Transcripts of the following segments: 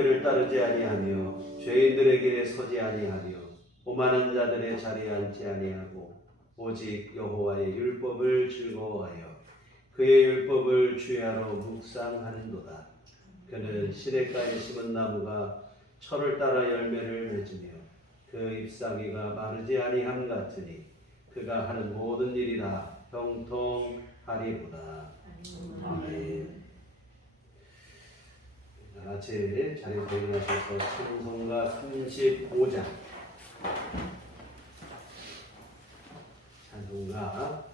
학교를 따르지 아니하며 죄인들의 길에 서지 아니하며 오만한 자들의 자리에 앉지 아니하고 오직 여호와의 율법을 즐거워하여 그의 율법을 주야로 묵상하는도다. 그는 시냇가에 심은 나무가 철을 따라 열매를 맺으며 그 잎사귀가 마르지 아니함 같으니 그가 하는 모든 일이 다 형통하리로다. 아멘. 같이 자리에 일어나셔서 찬송가 35장 찬송가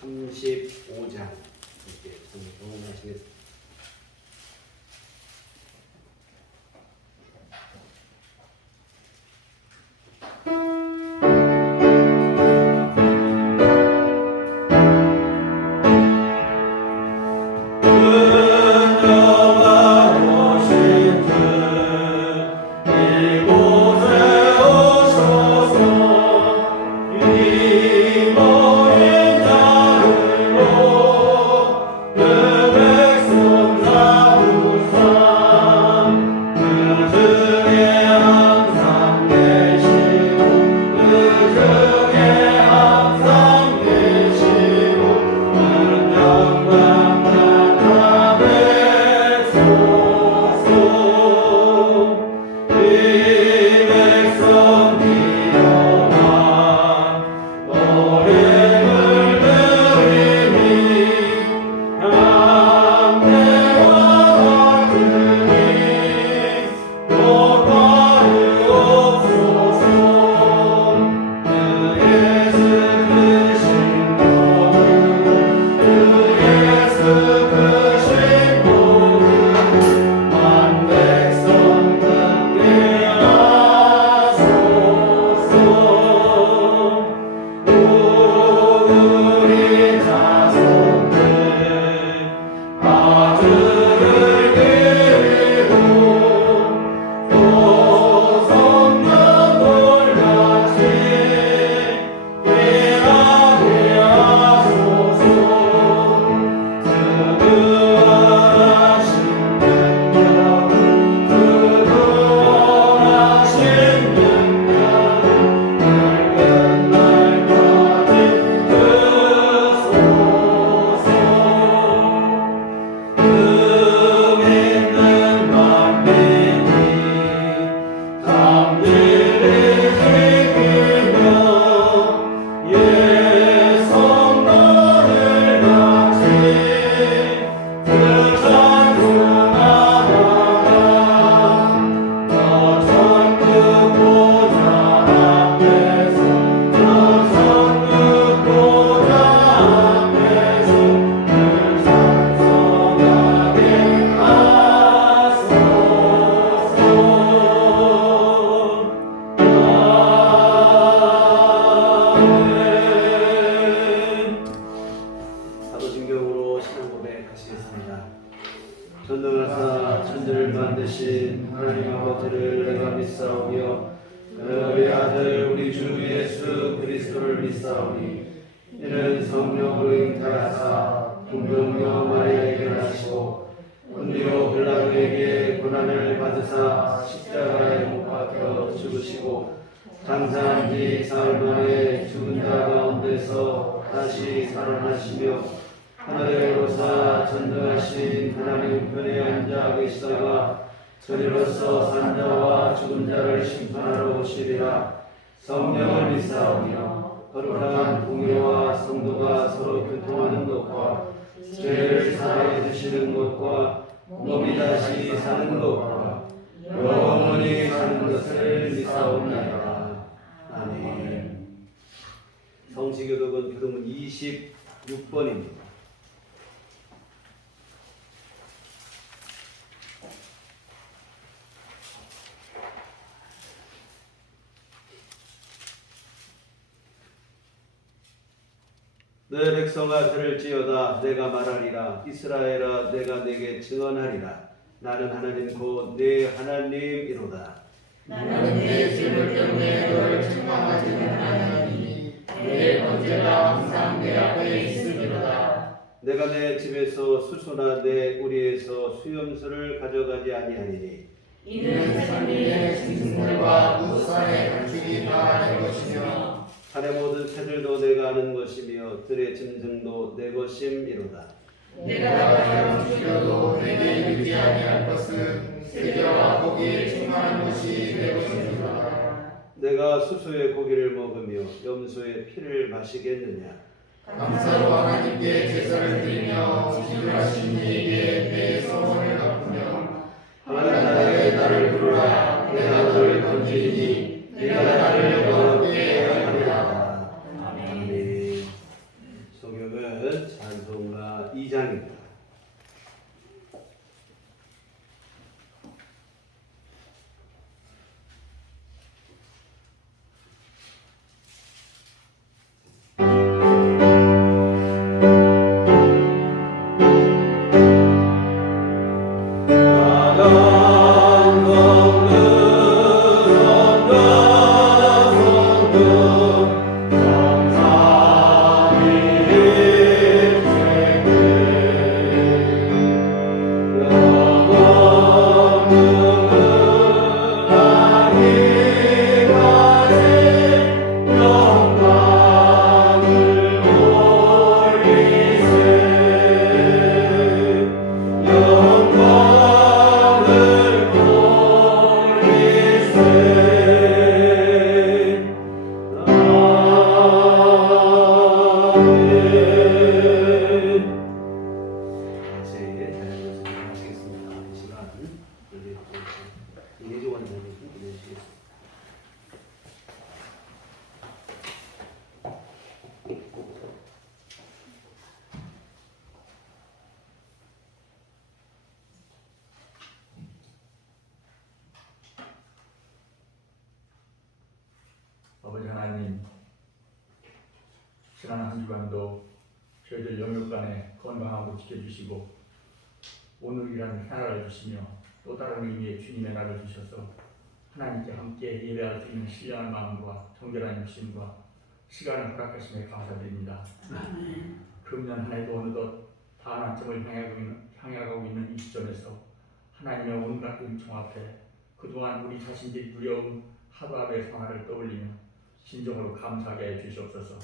35장 이렇게 찬송하시겠습니다. 사도신경으로 신앙 고백하시겠습니다. 전능하사 천지를 만드신 하나님 아버지를 내가 믿사오며 그의 아들 우리 주 예수 그리스도를 믿사오니 이는 성령으로 잉태하사 분명여 마리아에게 나시고 본디오 빌라도에게 고난을 받으사 십자가에 못 박혀 죽으시고 장사한 지 사흘 만에 죽은 자 가운데서 다시 살아나시며 하늘에 오르사 전능하신 하나님 편에 앉아 계시다가 저리로서 산 자와 죽은 자를 심판하러 오시리라. 성령을 믿사오며 거룩한 공의와 성도가 서로 교통하는 것과 죄를 사하여 주시는 것과 몸이 다시 사는 것과 영원히 사는 것을 믿사옵나이다. 아멘. 성시교독은 교독문 26번입니다. 내 백성아 들을지어다. 내가 말하리라. 이스라엘아 내가 내게 증언하리라. 나는 하나님 곧 내 하나님이로다. 나는 내 죄를 때문에 너를 책망하지는 않으니 내 번제가 항상 내 앞에 있으리로다. 내가 내 집에서 수소나 내 우리에서 수염수를 가져가지 아니하리니 이는 산위의 짐승들과 무산의 단축이 다 내 것이며 산의 모든 새들도 내가 아는 것이며 들의 짐승도 내 것임이로다. 내가 가장 죽여도 내게 이르지 아니할 것은 세계와 거기에 충만한 것이 내 것이니라. 내가 수소의 고기를 먹으며 염소의 피를 마시겠느냐? 감사로 하나님께 제사를 드리며 지존하신 이에게 내 소원을 갚으며 하나님의 나를 부르라 내가 너를 건지리니 내가 나를 영원하게 하리라. 아멘. 성경은 찬송가 2장입니다. 아버지 하나님, 지난 한 주간도 저희들 영육간에 건강하고 지켜주시고 오늘이라는 하나를 주시며 또 다른 의미의 주님의 날을 주셔서 하나님께 함께 예배할 수 있는 신령한 마음과 정결한 육신과 시간을 허락하심에 감사드립니다. 금년 한 해도 어느덧 다한점을 향해가고 있는 이 시점에서 하나님의 온갖 은총 앞에 그동안 우리 자신들이 누려온 하루하루의 생활을 떠올리며 진정으로 감사하게 해주시옵소서.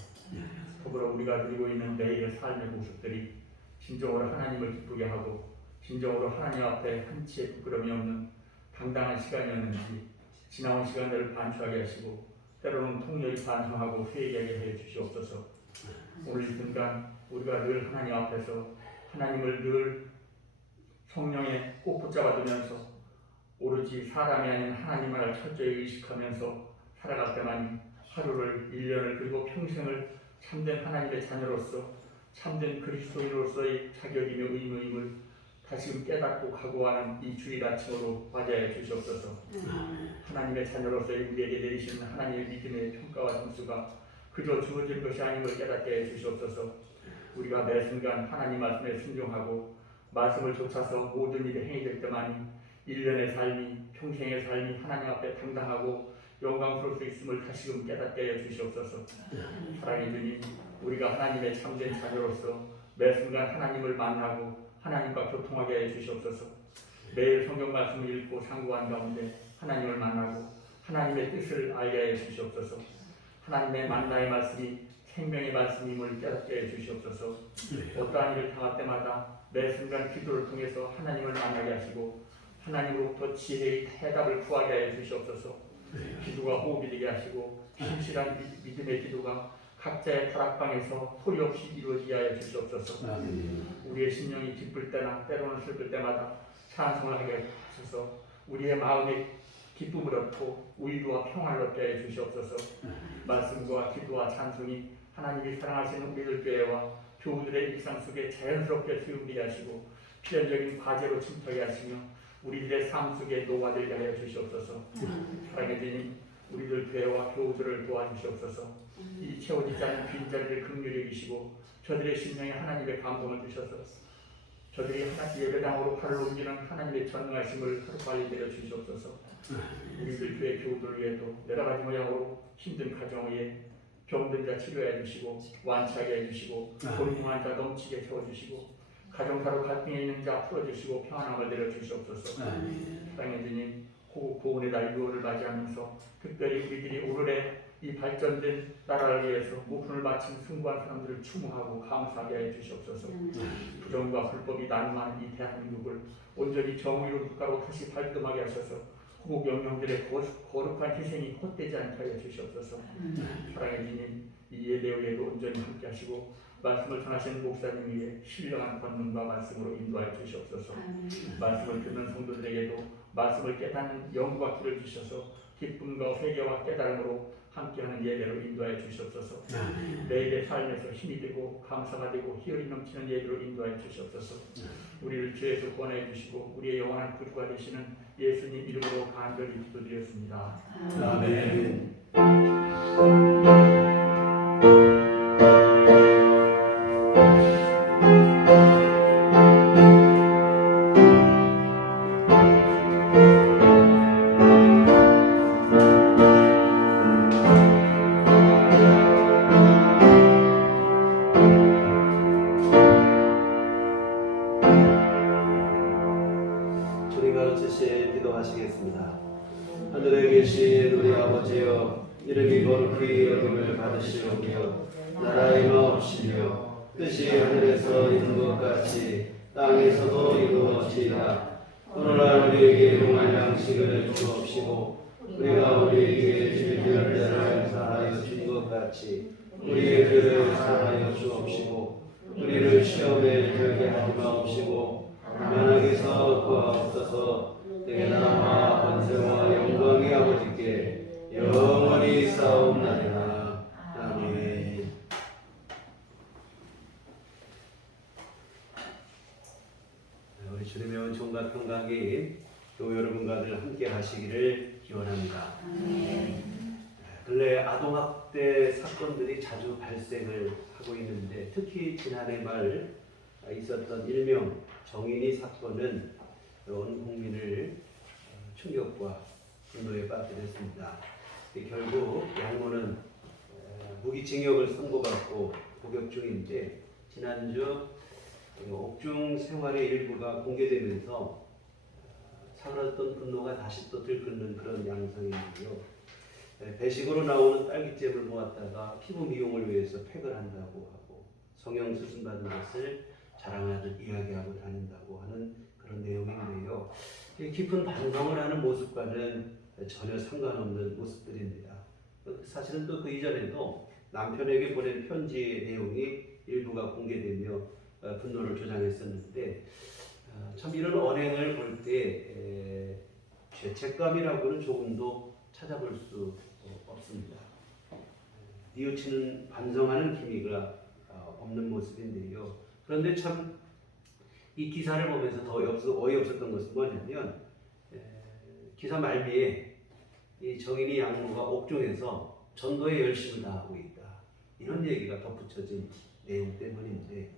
더불어 우리가 누리고 있는 매일의 삶의 모습들이 진정으로 하나님을 기쁘게 하고 진정으로 하나님 앞에 한치의 부끄러움이 없는 당당한 시간이었는지 지나온 시간들을 반추하게 하시고 때로는 통렬히 반성하고 회개하게 해 주시옵소서. 오늘 이 순간 우리가 늘 하나님 앞에서 하나님을 늘 성령에 꼭 붙잡아 두면서 오로지 사람이 아닌 하나님을 철저히 의식하면서 살아갈 때만 하루를, 1년을 그리고 평생을 참된 하나님의 자녀로서 참된 그리스도인으로서의 자격이며 의무임을 다시금 깨닫고 각오하는 이 주일 아침으로 맞이하여 주시옵소서. 하나님의 자녀로서의 우리에게 내리시는 하나님의 믿음의 평가와 점수가 그저 주어질 것이 아님을 깨닫게 해 주시옵소서. 우리가 매 순간 하나님 말씀에 순종하고 말씀을 좇아서 모든 일이 행해질 때만이 1년의 삶이, 평생의 삶이 하나님 앞에 당당하고 영광스러울 수 있음을 다시금 깨닫게 해 주시옵소서. 사랑해 주님, 우리가 하나님의 참된 자녀로서 매 순간 하나님을 만나고 하나님과 교통하게 해 주시옵소서. 매일 성경 말씀을 읽고 상고한 가운데 하나님을 만나고 하나님의 뜻을 알게 해 주시옵소서. 하나님의 만나의 말씀이 생명의 말씀임을 깨닫게 해 주시옵소서. 어떠한 일을 당할 때마다 매 순간 기도를 통해서 하나님을 만나게 하시고 하나님으로부터 지혜의 해답을 구하게 해 주시옵소서. 기도가 호흡이 되게 하시고 신실한 믿음의 기도가 각자의 다락방에서 소리 없이 이루어지게 하여 주시옵소서. 우리의 심령이 기쁠 때나 때로는 슬플 때마다 찬송을 하게 하셔서 우리의 마음에 기쁨을 얻고 우위와 평화를 얻게 해 주시옵소서. 말씀과 기도와 찬송이 하나님이 사랑하시는 우리들 교회와 교우들의 일상 속에 자연스럽게 수용되게 하시고 필연적인 과제로 침투하게 하시며 우리들의 삶 속에 녹아들게 하여 주시옵소서. 사랑해 주님, 우리들 교회와 교우들을 도와주시옵소서. 이 채워지지 않은 빈자리를 긍휼히 여기시고 저들의 심령에 하나님의 감동을 주셔서 저들이 예배당으로 발을 옮기는 하나님의 전능하심을 하루빨리 내려주시옵소서. 우리들 교회 교우들을 위해도 여러 가지 모양으로 힘든 가정에 병든 자 치료해 주시고 완치하게 해주시고 곤궁한 자 넘치게 채워주시고 가정사로 갈등에 있는 자 풀어주시고 평안함을 내려주시옵소서. 사랑의 주님, 호국 보훈의 날 6월을 맞이하면서 특별히 우리들이 올해 이 발전된 나라를 위해서 목숨을 바친 숭고한 사람들을 추모하고 감사하게 해 주시옵소서. 부정과 불법이 난무하는 이 대한민국을 온전히 정의로 국가로 다시 발돋움하게 하셔서 호국 영령들의 거룩한 희생이 헛되지 않게 하여 주시옵소서. 사랑의 주님, 이 예배의회도 온전히 함께 하시고 말씀을 전하시는 목사님 위에 신령한 권능과 말씀으로 인도하여 주시옵소서. 말씀을 듣는 성도들에게도 말씀을 깨닫는 영과 길을 주셔서 기쁨과 회개와 깨달음으로 함께하는 예배로 인도하여 주시옵소서. 매일의 삶에서 힘이 되고 감사가 되고 희열이 넘치는 예배로 인도하여 주시옵소서. 우리를 죄에서 구원해 주시고 우리의 영원한 구주가 되시는 예수님 이름으로 간절히 기도드렸습니다. 아멘. 주님과 주신 기도하시겠습니다. 하늘에 계신 우리 아버지여, 이름이 거룩히 여김을 받으시오며 나라가 임하옵시며 뜻이 하늘에서 이룬 것 같이 땅에서도 이루어지이다. 오늘날 우리에게 일용할 양식을 주옵시고 우리가 우리에게 죄지을 자를 사하여 준 것 같이 우리의 죄를 사하여 주옵시고 우리를 시험에 들게 하지 마옵시고 만악에서 구하옵소서. 내게 나라와 권세와 영광이 아버지께 영원히 싸움나리라. 아멘. 우리 주님의 은총과 평강이 또 여러분과 늘 함께 하시기를 기원합니다. 근래 아동학대 사건들이 자주 발생을 하고 있는데 특히 지난해 말 있었던 일명 정인이 사건은 온 국민을 충격과 분노에 빠지게 됐습니다. 결국 양모는 무기징역을 선고받고 복역 중인데 지난주 옥중 생활의 일부가 공개되면서 사그라졌던 분노가 다시 또 들끓는 그런 양상인데요. 배식으로 나오는 딸기잼을 모았다가 피부 미용을 위해서 팩을 한다고 하고 성형수술 받은 것을 자랑하듯 이야기하고 다닌다고 하는 그런 내용인데요. 깊은 반성을 하는 모습과는 전혀 상관없는 모습들입니다. 사실은 또 그 이전에도 남편에게 보낸 편지의 내용이 일부가 공개되며 분노를 조장했었는데 참 이런 언행을 볼 때 죄책감이라고는 조금도 찾아볼 수 없습니다. 뉘우치는 반성하는 기미가 없는 모습인데요. 그런데 참 이 기사를 보면서 더 어이없었던 것은 뭐냐면 기사 말미에 이 정인이 양모가 옥중에서 전도에 열심을 다하고 있다 이런 얘기가 덧붙여진 내용 때문인데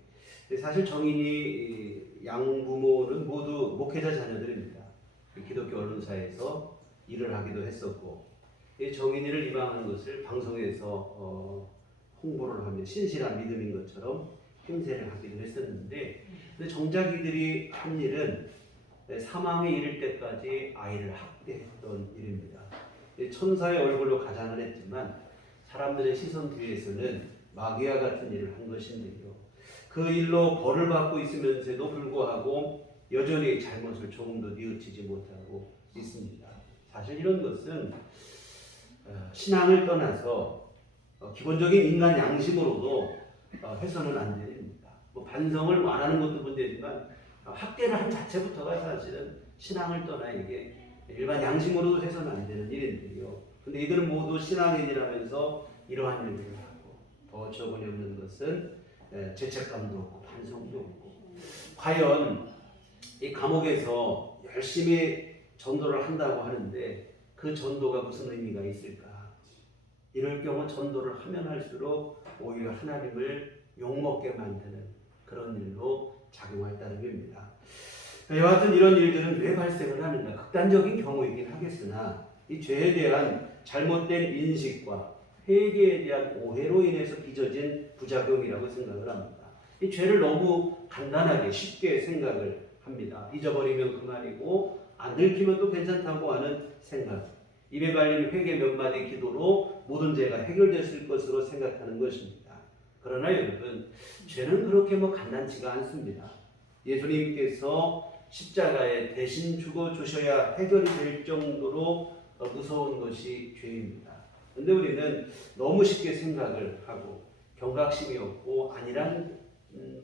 사실 정인이 양부모는 모두 목회자 자녀들입니다. 기독교 언론사에서 일을 하기도 했었고 정인이를 입양하는 것을 방송에서 홍보를 하며 신실한 믿음인 것처럼 행세를 하기도 했었는데 근데 정작 이들이 한 일은 사망에 이를 때까지 아이를 학대했던 일입니다. 천사의 얼굴로 가장을 했지만 사람들의 시선 뒤에서는 마귀와 같은 일을 한 것인데요. 그 일로 벌을 받고 있으면서도 불구하고 여전히 잘못을 조금도 뉘우치지 못하고 있습니다. 사실 이런 것은 신앙을 떠나서 기본적인 인간 양심으로도 해서는 안 됩니다. 뭐 반성을 안 하는 것도 문제지만 학대를 한 자체부터가 사실은 신앙을 떠나 이게 일반 양심으로도 해서는 안 되는 일인데요. 근데 이들은 모두 신앙인이라면서 이러한 일들을 하고 더 어처구니 없는 것은 죄책감도 없고 반성도 없고 과연 이 감옥에서 열심히 전도를 한다고 하는데 그 전도가 무슨 의미가 있을까? 이럴 경우 전도를 하면 할수록 오히려 하나님을 욕먹게 만드는 그런 일로 작용할 따름입니다. 여하튼 이런 일들은 왜 발생을 하는가? 극단적인 경우이긴 하겠으나 이 죄에 대한 잘못된 인식과 회개에 대한 오해로 인해서 빚어진 부작용이라고 생각을 합니다. 이 죄를 너무 간단하게 쉽게 생각을 합니다. 잊어버리면 그만이고 안 들키면 또 괜찮다고 하는 생각. 입에 발린 회개 몇 마디 기도로 모든 죄가 해결됐을 것으로 생각하는 것입니다. 그러나 여러분, 죄는 그렇게 간단치가 않습니다. 예수님께서 십자가에 대신 죽어 주셔야 해결이 될 정도로 무서운 것이 죄입니다. 근데 우리는 너무 쉽게 생각을 하고 경각심이 없고 안일한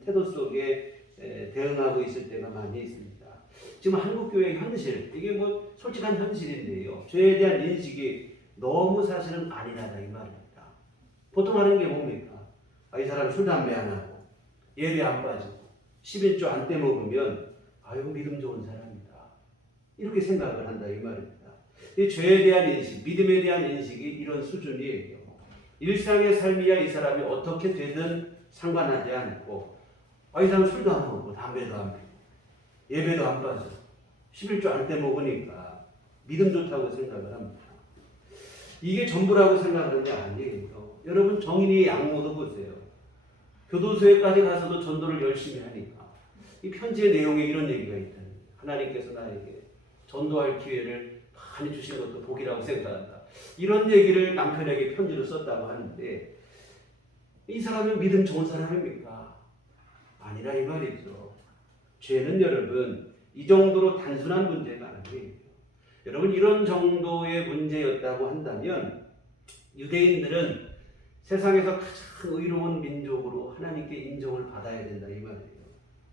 태도 속에 대응하고 있을 때가 많이 있습니다. 지금 한국교회의 현실, 이게 솔직한 현실인데요. 죄에 대한 인식이 너무 사실은 안일하다 이 말입니다. 보통 하는 게 뭡니까? 이 사람 술, 담배 안 하고 예배 안 빠지고 11조 안 떼먹으면 아유 믿음 좋은 사람이다. 이렇게 생각을 한다 이 말입니다. 이 죄에 대한 인식, 믿음에 대한 인식이 이런 수준이에요. 일상의 삶이야 이 사람이 어떻게 되든 상관하지 않고 이 사람 술도 안 먹고 담배도 안 피고 예배도 안 빠져 11조 안 떼먹으니까 믿음 좋다고 생각을 합니다. 이게 전부라고 생각하는 게 아니에요. 여러분 정인이 양모도 보세요. 교도소에까지 가서도 전도를 열심히 하니까 이 편지의 내용에 이런 얘기가 있다는 거예요. 하나님께서 나에게 전도할 기회를 많이 주신 것도 복이라고 생각한다. 이런 얘기를 남편에게 편지로 썼다고 하는데 이 사람은 믿음 좋은 사람입니까? 아니라 이 말이죠. 죄는 여러분 이 정도로 단순한 문제가 아니에요. 여러분 이런 정도의 문제였다고 한다면 유대인들은 세상에서 가장 의로운 민족으로 하나님께 인정을 받아야 된다 이 말이에요.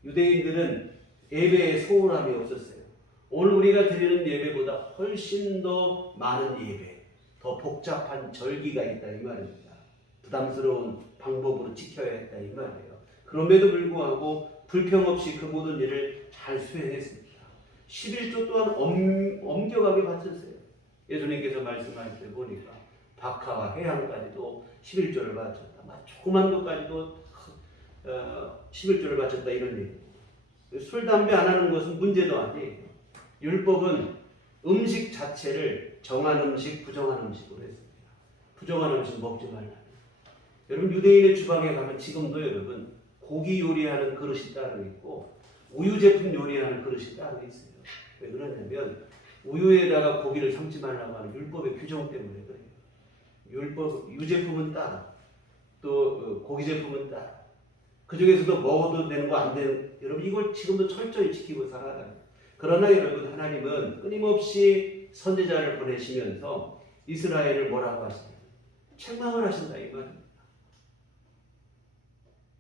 유대인들은 예배에 소홀함이 없었어요. 오늘 우리가 드리는 예배보다 훨씬 더 많은 예배, 더 복잡한 절기가 있다 이 말입니다. 부담스러운 방법으로 지켜야 했다 이 말이에요. 그럼에도 불구하고 불평 없이 그 모든 일을 잘 수행했습니다. 11조 또한 엄격하게 바쳤어요. 예수님께서 말씀하실 때 보니까 박하와 해양까지도 11조를 바쳤다. 조그만 것까지도 11조를 바쳤다 이런 얘기. 술, 담배 안 하는 것은 문제도 아니에요. 율법은 음식 자체를 정한 음식, 부정한 음식으로 했습니다. 부정한 음식 먹지 말라. 여러분 유대인의 주방에 가면 지금도 여러분 고기 요리하는 그릇이 따로 있고 우유 제품 요리하는 그릇이 따로 있어요. 왜 그러냐면 우유에다가 고기를 삶지 말라고 하는 율법의 규정 때문에 그래요. 율법 유제품은 따로 또 고기 제품은 따로 그 중에서도 먹어도 되는 거 안 되는 여러분 이걸 지금도 철저히 지키고 살아가요. 그러나 여러분 하나님은 끊임없이 선지자를 보내시면서 이스라엘을 뭐라고 하시나요? 책망을 하신다 이 말입니다.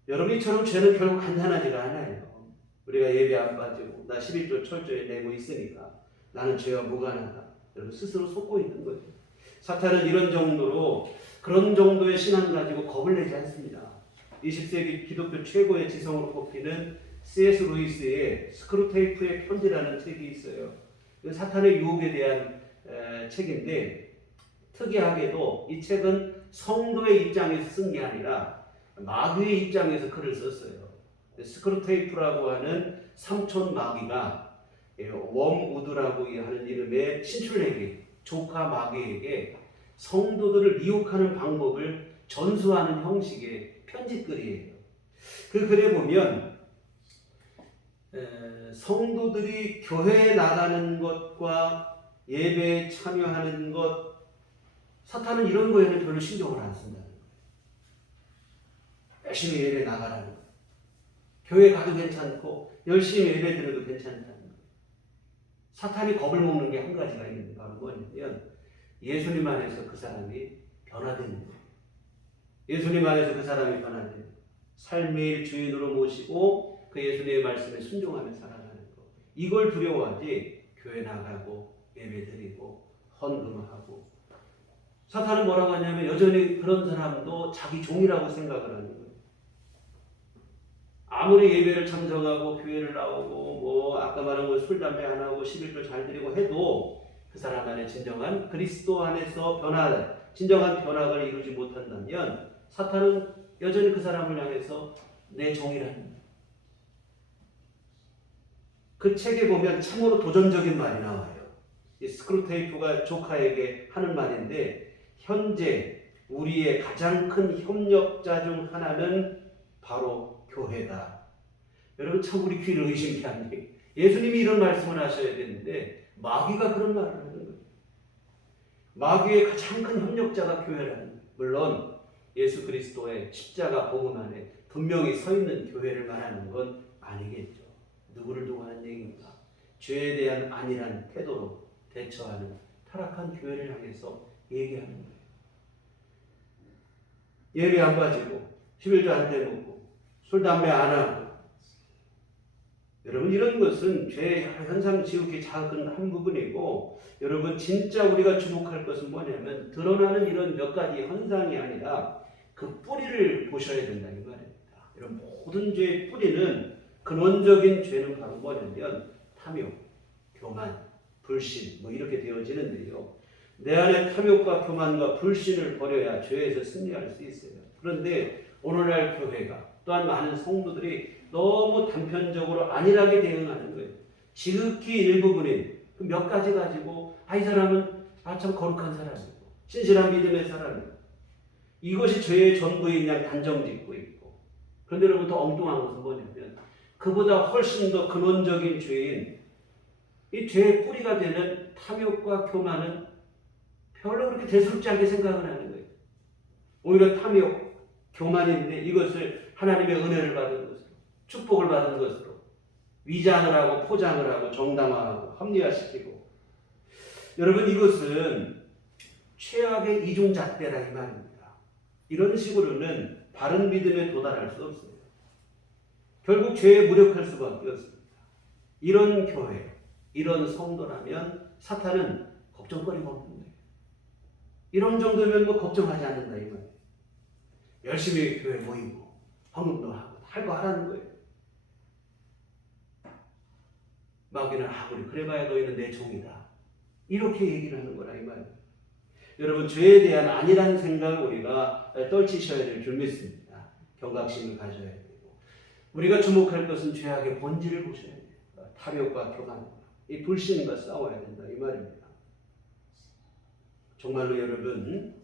여러분 이처럼 죄는 결국 간단하지가 않아요. 우리가 예배 안 빠지고 나 11조 철저히 내고 있으니까 나는 죄와 무관하다. 여러분 스스로 속고 있는 거죠. 사탄은 이런 정도로 그런 정도의 신앙 가지고 겁을 내지 않습니다. 20세기 기독교 최고의 지성으로 꼽히는 C.S. 루이스의 스크루테이프의 편지라는 책이 있어요. 사탄의 유혹에 대한 책인데 특이하게도 이 책은 성도의 입장에서 쓴 게 아니라 마귀의 입장에서 글을 썼어요. 스크루테이프라고 하는 삼촌 마귀가 웜우드라고 하는 이름의 친출에게 조카 마귀에게 성도들을 미혹하는 방법을 전수하는 형식의 편지글이에요. 그 글에 보면 성도들이 교회에 나가는 것과 예배에 참여하는 것 사탄은 이런 거에는 별로 신경을 안 쓴다는 거예요. 열심히 예배 나가라는 거예요. 교회 가도 괜찮고 열심히 예배 드려도 괜찮다는 거예요. 사탄이 겁을 먹는 게 한 가지가 있는데 바로 뭐냐면 예수님 안에서 그 사람이 변화되는 거예요. 예수님 안에서 그 사람이 변화되는 거예요. 삶의 주인으로 모시고 그 예수님의 말씀에 순종하며 살아가는 거. 이걸 두려워하지 교회 나가고 예배 드리고 헌금하고 사탄은 뭐라고 하냐면 여전히 그런 사람도 자기 종이라고 생각을 하는 거예요. 아무리 예배를 참석하고 교회를 나오고 아까 말한 거 술, 담배 안 하고 11조 잘 드리고 해도 그 사람 안에 진정한 그리스도 안에서 진정한 변화를 이루지 못한다면 사탄은 여전히 그 사람을 향해서 내 종이라는 거예요. 그 책에 보면 참으로 도전적인 말이 나와요. 이 스크루테이프가 조카에게 하는 말인데 현재 우리의 가장 큰 협력자 중 하나는 바로 교회다. 여러분 참 우리 귀를 의심케 하니 예수님이 이런 말씀을 하셔야 되는데 마귀가 그런 말을 하는 거예요. 마귀의 가장 큰 협력자가 교회라는 거예요. 물론 예수 그리스도의 십자가 복음 안에 분명히 서 있는 교회를 말하는 건 아니겠죠. 누구를 두고 하는 얘기인가? 죄에 대한 안일한 태도로 대처하는 타락한 교회를 향해서 얘기하는 거예요. 예배 안 가지고 11조 안 대놓고 술 담배 안 하고 여러분 이런 것은 죄의 현상 지우기 작은 한 부분이고 여러분 진짜 우리가 주목할 것은 뭐냐면 드러나는 이런 몇 가지 현상이 아니라 그 뿌리를 보셔야 된다 이 말입니다. 여러분 모든 죄의 뿌리는 근원적인 죄는 바로 뭐냐면 탐욕, 교만, 불신 뭐 이렇게 되어지는데요. 내 안에 탐욕과 교만과 불신을 버려야 죄에서 승리할 수 있어요. 그런데 오늘날 교회가 또한 많은 성도들이 너무 단편적으로 안일하게 대응하는 거예요. 지극히 일부분인 그 몇 가지 가지고 이 사람은 참 거룩한 사람이고 신실한 믿음의 사람이고 이것이 죄의 전부인 양 단정짓고 있고 그런데 여러분 더 엉뚱한 것은 뭐냐면 그보다 훨씬 더 근원적인 죄인 이 죄의 뿌리가 되는 탐욕과 교만은 별로 그렇게 대수롭지 않게 생각을 하는 거예요. 오히려 탐욕, 교만인데 이것을 하나님의 은혜를 받은 것으로 축복을 받은 것으로 위장을 하고 포장을 하고 정당화하고 합리화시키고 여러분 이것은 최악의 이중잣대라 이 말입니다. 이런 식으로는 바른 믿음에 도달할 수 없어요. 결국 죄에 무력할 수밖에 없습니다. 이런 교회, 이런 성도라면 사탄은 걱정거리가 없는 거예요. 이런 정도면 뭐 걱정하지 않는다 이 말이에요. 열심히 교회 모이고 헌금도 하고 할 거 하라는 거예요. 마귀는 아무리 그래봐야 너희는 내 종이다. 이렇게 얘기를 하는 거라 이 말이에요. 여러분 죄에 대한 안일한 생각을 우리가 떨치셔야 될 줄 믿습니다. 경각심을 가져야 되고 우리가 주목할 것은 죄악의 본질을 보셔야 돼요. 탐욕과 교만, 이 불신과 싸워야 된다 이 말입니다. 정말로 여러분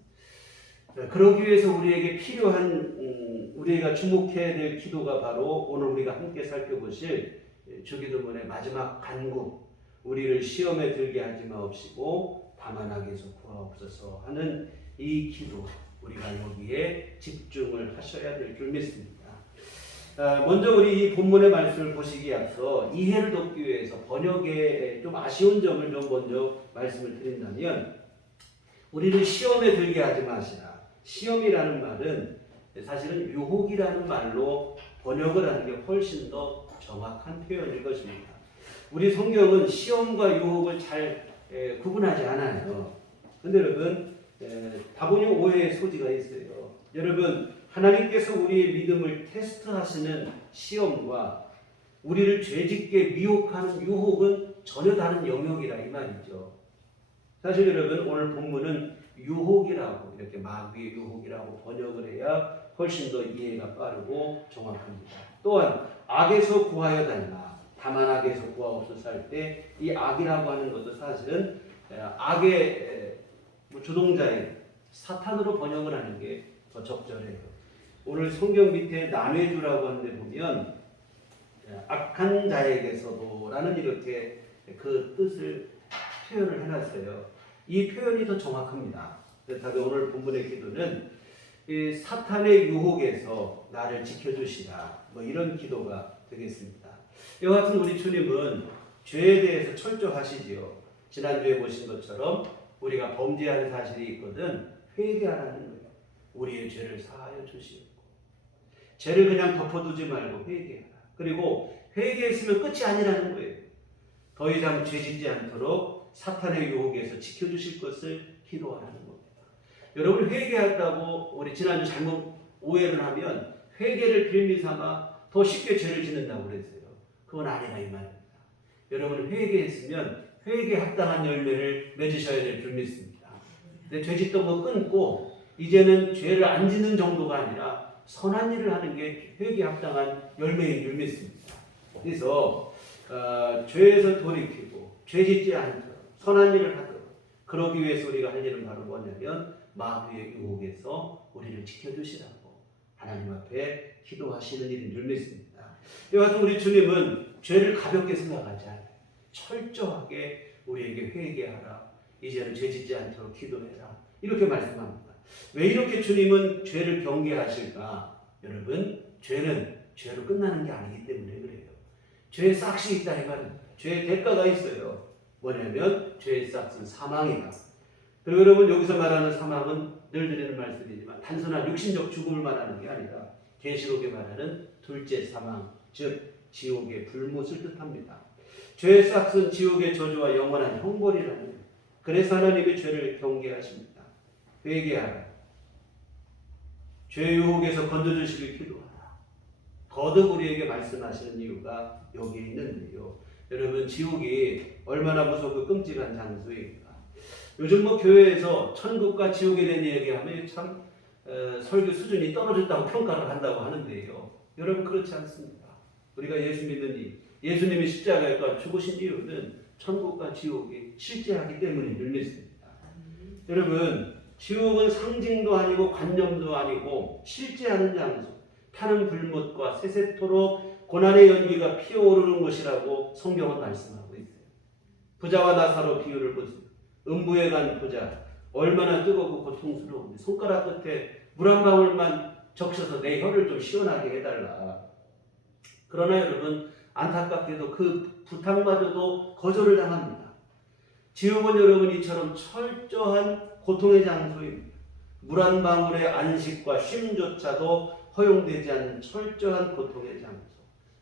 그러기 위해서 우리에게 필요한 우리가 주목해야 될 기도가 바로 오늘 우리가 함께 살펴보실 주기도문의 마지막 간구 우리를 시험에 들게 하지 마옵시고 다만 악에서 구하옵소서 하는 이 기도 우리가 여기에 집중을 하셔야 될 줄 믿습니다. 먼저 우리 이 본문의 말씀을 보시기에 앞서 이해를 돕기 위해서 번역에 좀 아쉬운 점을 좀 먼저 말씀을 드린다면 우리를 시험에 들게 하지 마시라. 시험이라는 말은 사실은 유혹이라는 말로 번역을 하는 게 훨씬 더 정확한 표현일 것입니다. 우리 성경은 시험과 유혹을 잘 구분하지 않아요. 그런데 여러분 다분히 오해의 소지가 있어요. 여러분 하나님께서 우리의 믿음을 테스트하시는 시험과 우리를 죄짓게 미혹하는 유혹은 전혀 다른 영역이라 이 말이죠. 사실 여러분 오늘 본문은 유혹이라고 이렇게 마귀의 유혹이라고 번역을 해야 훨씬 더 이해가 빠르고 정확합니다. 또한 악에서 구하여 달라. 다만 악에서 구하옵소서 할 때 이 악이라고 하는 것도 사실은 악의 주동자인 사탄으로 번역을 하는 게 더 적절해요. 오늘 성경 밑에 남해주라고 하는데 보면 악한 자에게서도 라는 이렇게 그 뜻을 표현을 해놨어요. 이 표현이 더 정확합니다. 그렇다면 오늘 본문의 기도는 이 사탄의 유혹에서 나를 지켜주시라 뭐 이런 기도가 되겠습니다. 이와 같은 우리 주님은 죄에 대해서 철저하시지요. 지난주에 보신 것처럼 우리가 범죄한 사실이 있거든 회개하라는 거예요. 우리의 죄를 사하여 주시옵고 죄를 그냥 덮어두지 말고 회개하라. 그리고 회개했으면 끝이 아니라는 거예요. 더 이상 죄짓지 않도록 사탄의 유혹에서 지켜주실 것을 기도하라는 겁니다. 여러분 회개한다고 우리 지난주 잘못 오해를 하면 회개를 빌미 삼아 더 쉽게 죄를 짓는다고 그랬어요. 그건 아니라 이 말입니다. 여러분 회개했으면 회개에 합당한 열매를 맺으셔야 될 줄 믿습니다. 근데 죄 짓던 거 끊고 이제는 죄를 안 짓는 정도가 아니라 선한 일을 하는 게 회개에 합당한 열매인 줄 믿습니다. 그래서 죄에서 돌이키고 죄 짓지 않도록 선한 일을 하도록 그러기 위해서 우리가 할 일은 바로 뭐냐면 마귀의 유혹에서 우리를 지켜주시라고 하나님 앞에 기도하시는 일인 줄 믿습니다. 이와 같은 우리 주님은 죄를 가볍게 생각하지 않아요. 철저하게 우리에게 회개하라. 이제는 죄 짓지 않도록 기도해라. 이렇게 말씀합니다. 왜 이렇게 주님은 죄를 경계하실까? 여러분, 죄는 죄로 끝나는 게 아니기 때문에 그래요. 죄의 싹이 있다 이 말입니다. 죄의 대가가 있어요. 뭐냐면 죄의 싹은 사망이다. 그리고 여러분, 여기서 말하는 사망은 늘 드리는 말씀이지만 단순한 육신적 죽음을 말하는 게 아니라 계시록에 말하는 둘째 사망, 즉 지옥의 불못을 뜻합니다. 죄의 싹은 지옥의 저주와 영원한 형벌이라는 거예요. 그래서 하나님이 죄를 경계하십니다. 회개하라. 죄의 유혹에서 건져주시길 기도하라. 거듭 우리에게 말씀하시는 이유가 여기에 있는데요. 여러분, 지옥이 얼마나 무섭고 끔찍한 장소입니까? 요즘 교회에서 천국과 지옥에 대한 얘기하면 참 설교 수준이 떨어졌다고 평가를 한다고 하는데요. 여러분, 그렇지 않습니다. 우리가 예수 믿는 이 예수님이 십자가에 죽으신 이유는 천국과 지옥이 실제하기 때문인 줄 믿습니다. 여러분, 지옥은 상징도 아니고 관념도 아니고 실제하는 장소, 타는 불못과 세세토록 고난의 연기가 피어오르는 곳이라고 성경은 말씀하고 있어요. 부자와 나사로 비유를 보세요. 음부에 간 부자, 얼마나 뜨겁고 고통스러운데 손가락 끝에 물 한 방울만 적셔서 내 혀를 좀 시원하게 해달라. 그러나 여러분, 안타깝게도 그 부탁마저도 거절을 당합니다. 지옥은 여러분 이처럼 철저한 고통의 장소입니다. 물 한 방울의 안식과 쉼조차도 허용되지 않는 철저한 고통의 장소.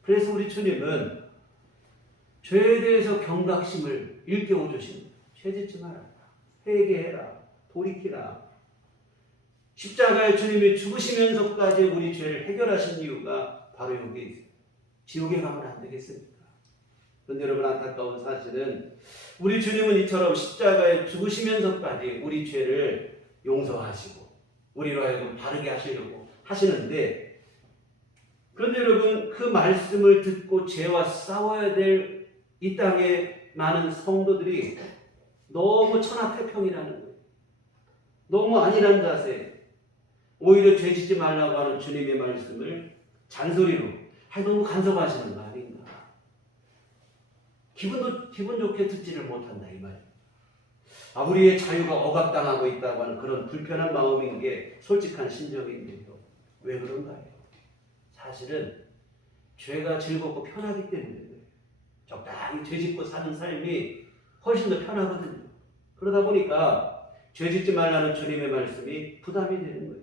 그래서 우리 주님은 죄에 대해서 경각심을 일깨워 주십니다. 죄 짓지 말아라. 회개해라. 돌이키라. 십자가에 주님이 죽으시면서까지 우리 죄를 해결하신 이유가 바로 여기에 있어요. 지옥에 가면 안 되겠습니까? 그런데 여러분, 안타까운 사실은 우리 주님은 이처럼 십자가에 죽으시면서까지 우리 죄를 용서하시고 우리로 하여금 바르게 하시려고 하시는데, 그런데 여러분, 그 말씀을 듣고 죄와 싸워야 될 이 땅에 많은 성도들이 너무 천하태평이라는 거예요. 너무 안일한 자세, 오히려 죄 짓지 말라고 하는 주님의 말씀을 잔소리로 너무 간섭하시는 거 아닌가. 기분 좋게 듣지를 못한다 이 말이에요. 우리의 자유가 억압당하고 있다고 하는 그런 불편한 마음인 게 솔직한 심정인데요. 왜 그런가요? 사실은 죄가 즐겁고 편하기 때문에 그래요. 적당히 죄 짓고 사는 삶이 훨씬 더 편하거든요. 그러다 보니까 죄 짓지 말라는 주님의 말씀이 부담이 되는 거예요.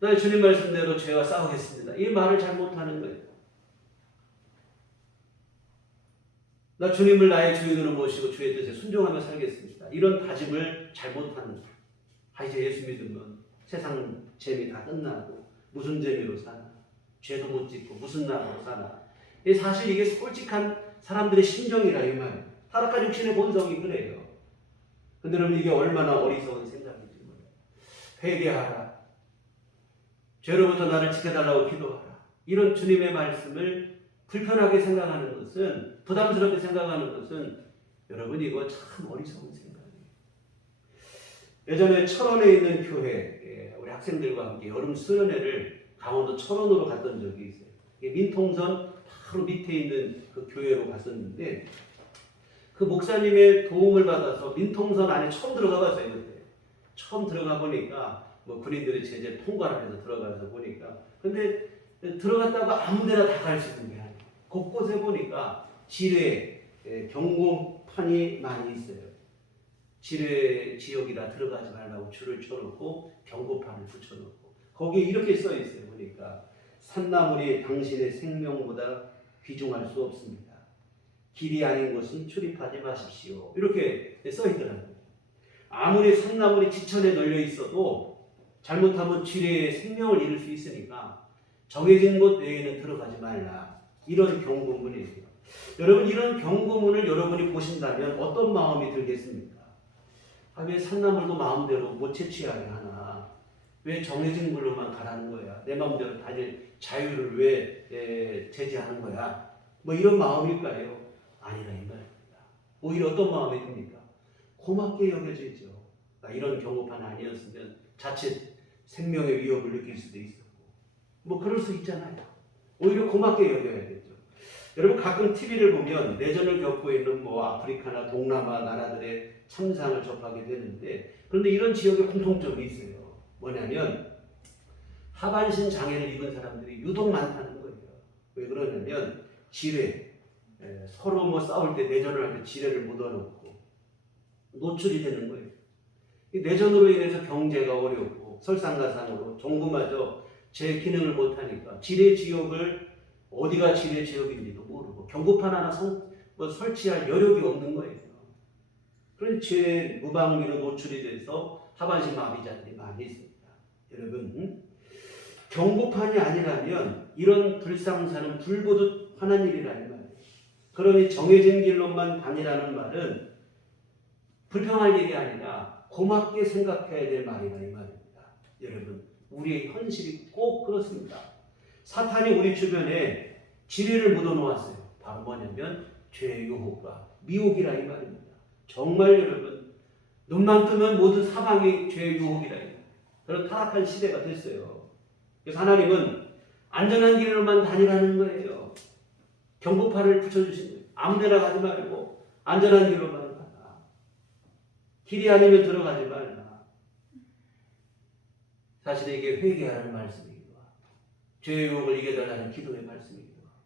나 주님 말씀대로 죄와 싸우겠습니다. 이 말을 잘 못하는 거예요. 나 주님을 나의 주인으로 모시고 주의 뜻에 순종하며 살겠습니다. 이런 다짐을 잘 못하는 거예요. 이제 예수 믿으면 세상 재미 다 끝나고 무슨 재미로 사나? 죄도 못 짓고 무슨 나라로 사나? 사실 이게 솔직한 사람들의 심정이라 이 말이에요. 타락한 육신의 본성이 그래요. 근데 여러분, 이게 얼마나 어리석은 생각인지 몰라요. 회개하라. 죄로부터 나를 지켜달라고 기도하라. 이런 주님의 말씀을 불편하게 생각하는 것은, 부담스럽게 생각하는 것은 여러분, 이거 참 어리석은 생각이에요. 예전에 철원에 있는 교회, 우리 학생들과 함께 여름 수련회를 강원도 철원으로 갔던 적이 있어요. 민통선 바로 밑에 있는 그 교회로 갔었는데, 그 목사님의 도움을 받아서 민통선 안에 처음 들어가 봤어요. 그때 처음 들어가 보니까 군인들의 제재 통과를 해서 들어가서 보니까, 근데 들어갔다고 아무데나 다 갈 수 있는 게 아니에요. 곳곳에 보니까 지뢰 경고판이 많이 있어요. 지뢰 지역이라 들어가지 말라고 줄을 쳐놓고 경고판을 붙여놓고, 거기에 이렇게 써 있어요. 보니까 산나물이 당신의 생명보다 귀중할 수 없습니다. 길이 아닌 곳은 출입하지 마십시오. 이렇게 써 있더라고요. 아무리 산나물이 지천에 널려 있어도 잘못하면 지뢰의 생명을 잃을 수 있으니까 정해진 곳 외에는 들어가지 말라. 이런 경고문이에요. 여러분, 이런 경고문을 여러분이 보신다면 어떤 마음이 들겠습니까? 왜 산나물도 마음대로 못 채취하게 하나? 왜 정해진 걸로만 가라는 거야? 내 마음대로 다닐 자유를 왜 제지하는 거야? 이런 마음일까요? 아니라 이 말입니다. 오히려 어떤 마음이 듭니까? 고맙게 여겨지죠. 이런 경고판 아니었으면 자칫 생명의 위협을 느낄 수도 있었고 뭐 그럴 수 있잖아요. 오히려 고맙게 여겨야겠죠. 여러분 가끔 TV를 보면 내전을 겪고 있는 뭐 아프리카나 동남아 나라들의 참상을 접하게 되는데 그런데 이런 지역에 공통점이 있어요. 뭐냐면 하반신 장애를 입은 사람들이 유독 많다는 거예요. 왜 그러냐면 지뢰, 서로 뭐 싸울 때 내전을 할 때 지뢰를 묻어놓고 노출이 되는 거예요. 이 내전으로 인해서 경제가 어렵고 설상가상으로 정부마저 제 기능을 못하니까 지뢰 지역을 어디가 지뢰 지역인지도 모르고 경고판 하나 설치할 여력이 없는 거예요. 그런 죄 무방비로 노출이 돼서 하반신 마비자들이 많이 있습니다. 여러분 경고판이 아니라면 이런 불상사는 불보듯 환한 일이라 이 말이에요. 그러니 정해진 길로만 다니라는 말은 불평할 일이 아니라 고맙게 생각해야 될 말이다 이 말입니다. 여러분 우리의 현실이 꼭 그렇습니다. 사탄이 우리 주변에 지뢰를 묻어놓았어요. 바로 뭐냐면 죄의 유혹과 미혹이라 이 말입니다. 정말 여러분 눈만 뜨면 모든 사방이 죄의 유혹이라 그런 타락한 시대가 됐어요. 그래서 하나님은 안전한 길로만 다니라는 거예요. 경고판을 붙여주신 거예요. 아무 데나 가지 말고 안전한 길로만 가라. 길이 아니면 들어가지 말라. 사실 이게 회개하라는 말씀이기도 하고 죄의 유혹을 이겨달라는 기도의 말씀이기도 하고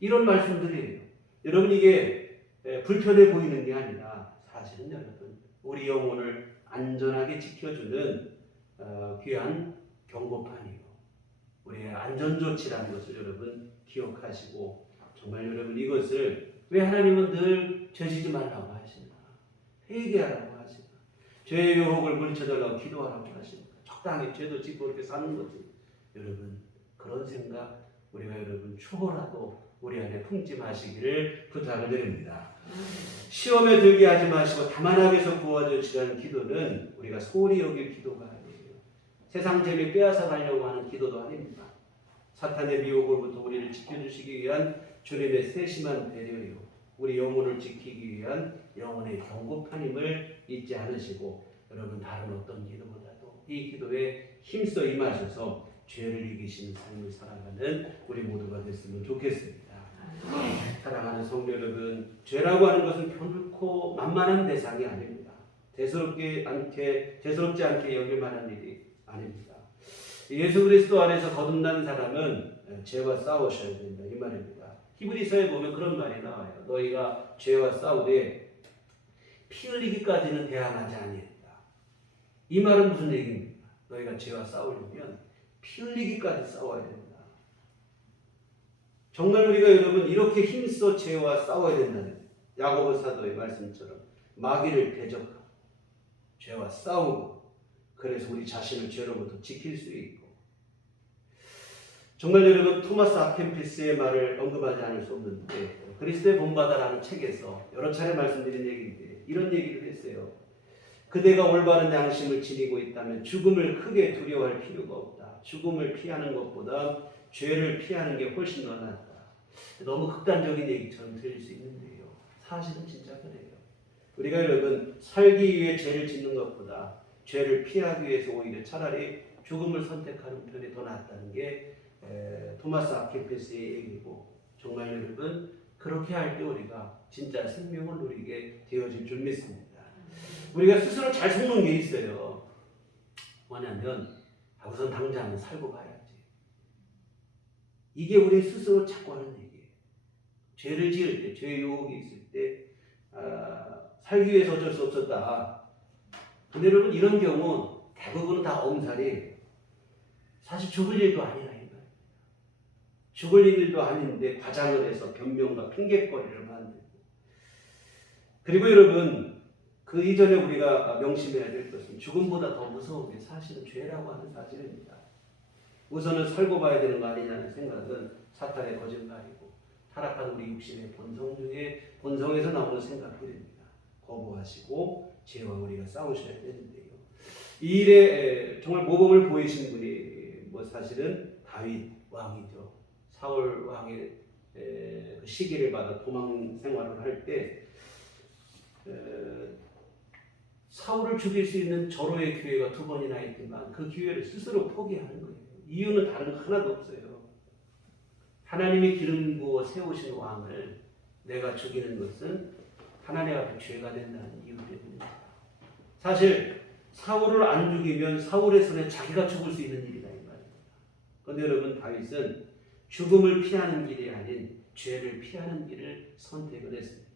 이런 말씀들이에요. 여러분 이게 불편해 보이는 게 아니라 사실은 여러분 우리 영혼을 안전하게 지켜주는 귀한 경고판이고 우리의 안전조치라는 것을 여러분 기억하시고 정말 여러분 이것을 왜 하나님은 늘 죄지지 말라고 하시나 회개하라고 하시나 죄의 유혹을 물리쳐달라고 기도하라고 하시나 적당히 죄도 짓고 이렇게 사는 거지. 여러분 그런 생각 우리가 여러분 추호라도 우리 안에 품지 마시기를 부탁을 드립니다. 시험에 들게 하지 마시고 다만 악에서 구워주시라는 기도는 우리가 소홀히 여길 기도가 아니에요. 세상 재미 빼앗아 가려고 하는 기도도 아닙니다. 사탄의 미혹으로부터 우리를 지켜주시기 위한 주님의 세심한 배려요. 우리 영혼을 지키기 위한 영혼의 경고판임을 잊지 않으시고 여러분 다른 어떤 기도보다도 이 기도에 힘써 임하셔서 죄를 이기시는 삶을 살아가는 우리 모두가 됐으면 좋겠습니다. 사랑하는 성도 여러분, 죄라고 하는 것은 결코 만만한 대상이 아닙니다. 대수롭지 않게 여길 만한 일이 아닙니다. 예수 그리스도 안에서 거듭난 사람은 죄와 싸우셔야 된다 이 말입니다. 히브리서에 보면 그런 말이 나와요. 너희가 죄와 싸우되 피 흘리기까지는 대항하지 아니했다. 이 말은 무슨 얘기입니까? 너희가 죄와 싸우려면 피 흘리기까지 싸워야 된다. 정말 우리가 여러분 이렇게 힘써 죄와 싸워야 된다는 야고보 사도의 말씀처럼 마귀를 대적하고 죄와 싸우고 그래서 우리 자신을 죄로부터 지킬 수 있고 정말 여러분 토마스 아켄피스의 말을 언급하지 않을 수 없는데 그리스도의 본받아라는 책에서 여러 차례 말씀드린 얘기인데 이런 얘기를 했어요. 그대가 올바른 양심을 지니고 있다면 죽음을 크게 두려워할 필요가 없다. 죽음을 피하는 것보다 죄를 피하는 게 훨씬 더 낫다. 너무 극단적인 얘기처럼 들릴 수 있는데요. 사실은 진짜 그래요. 우리가 여러분 살기 위해 죄를 짓는 것보다 죄를 피하기 위해서 오히려 차라리 죽음을 선택하는 편이 더 낫다는 게 토마스 아퀴나스의 얘기고 정말 여러분 그렇게 할 때 우리가 진짜 생명을 누리게 되어질 줄 믿습니다. 우리가 스스로 잘 속는 게 있어요. 뭐냐면 우선 당장은 살고 봐야지. 이게 우리 스스로 자꾸 하는 얘기예요. 죄를 지을 때, 죄의 유혹이 있을 때 살기 위해서 어쩔 수 없었다. 근데 여러분 이런 경우 대부분은 다 엄살이에요. 사실 죽을 일도 아니라 이거예요. 죽을 일도 아닌데 과장을 해서 변명과 핑계거리를 만들고 그리고 여러분 그 이전에 우리가 명심해야 될 것은 죽음보다 더 무서운 게 사실은 죄라고 하는 사실입니다. 우선은 살고 봐야 되는 거 아니냐는 생각은 사탄의 거짓말이고 타락한 우리 육신의 본성에서 나오는 생각들입니다. 거부하시고 죄와 우리가 싸우셔야 되는데요. 이 일에 정말 모범을 보이신 분이 사실은 다윗 왕이죠. 사울 왕의 시기를 받아 도망 생활을 할 때 사울을 죽일 수 있는 절호의 기회가 2번이나 있지만 그 기회를 스스로 포기하는 거예요. 이유는 다른 거 하나도 없어요. 하나님이 기름 부어 세우신 왕을 내가 죽이는 것은 하나님 앞에 죄가 된다는 이유 때문입니다. 사실 사울을 안 죽이면 사울의 손에 자기가 죽을 수 있는 일이다 이 말입니다. 그런데 여러분 다윗은 죽음을 피하는 길이 아닌 죄를 피하는 길을 선택을 했습니다.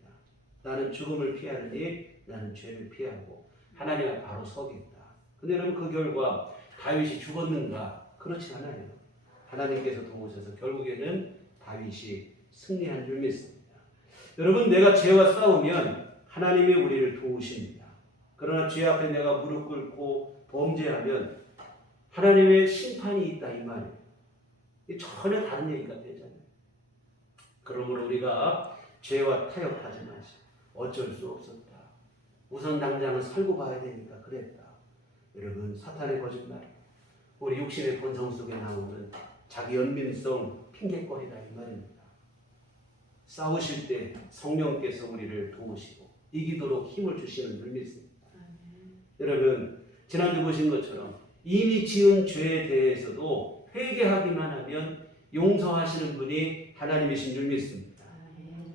나는 죽음을 피하느니 나는 죄를 피하고 하나님 앞에 바로 서겠다. 그런데 여러분 그 결과 다윗이 죽었는가? 그렇지 않아요. 하나님께서 도우셔서 결국에는 다윗이 승리한 줄 믿습니다. 여러분 내가 죄와 싸우면 하나님이 우리를 도우십니다. 그러나 죄 앞에 내가 무릎 꿇고 범죄하면 하나님의 심판이 있다 이 말이에요. 전혀 다른 얘기가 되잖아요. 그러므로 우리가 죄와 타협하지 마시고 어쩔 수 없었다. 우선 당장은 살고 봐야 되니까 그랬다. 여러분 사탄의 거짓말, 우리 육신의 본성 속에 나오는 자기 연민성 핑계거리다 이 말입니다. 싸우실 때 성령께서 우리를 도우시고 이기도록 힘을 주시는 줄 믿습니다. 여러분 지난주 보신 것처럼 이미 지은 죄에 대해서도 회개하기만 하면 용서하시는 분이 하나님이신 줄 믿습니다.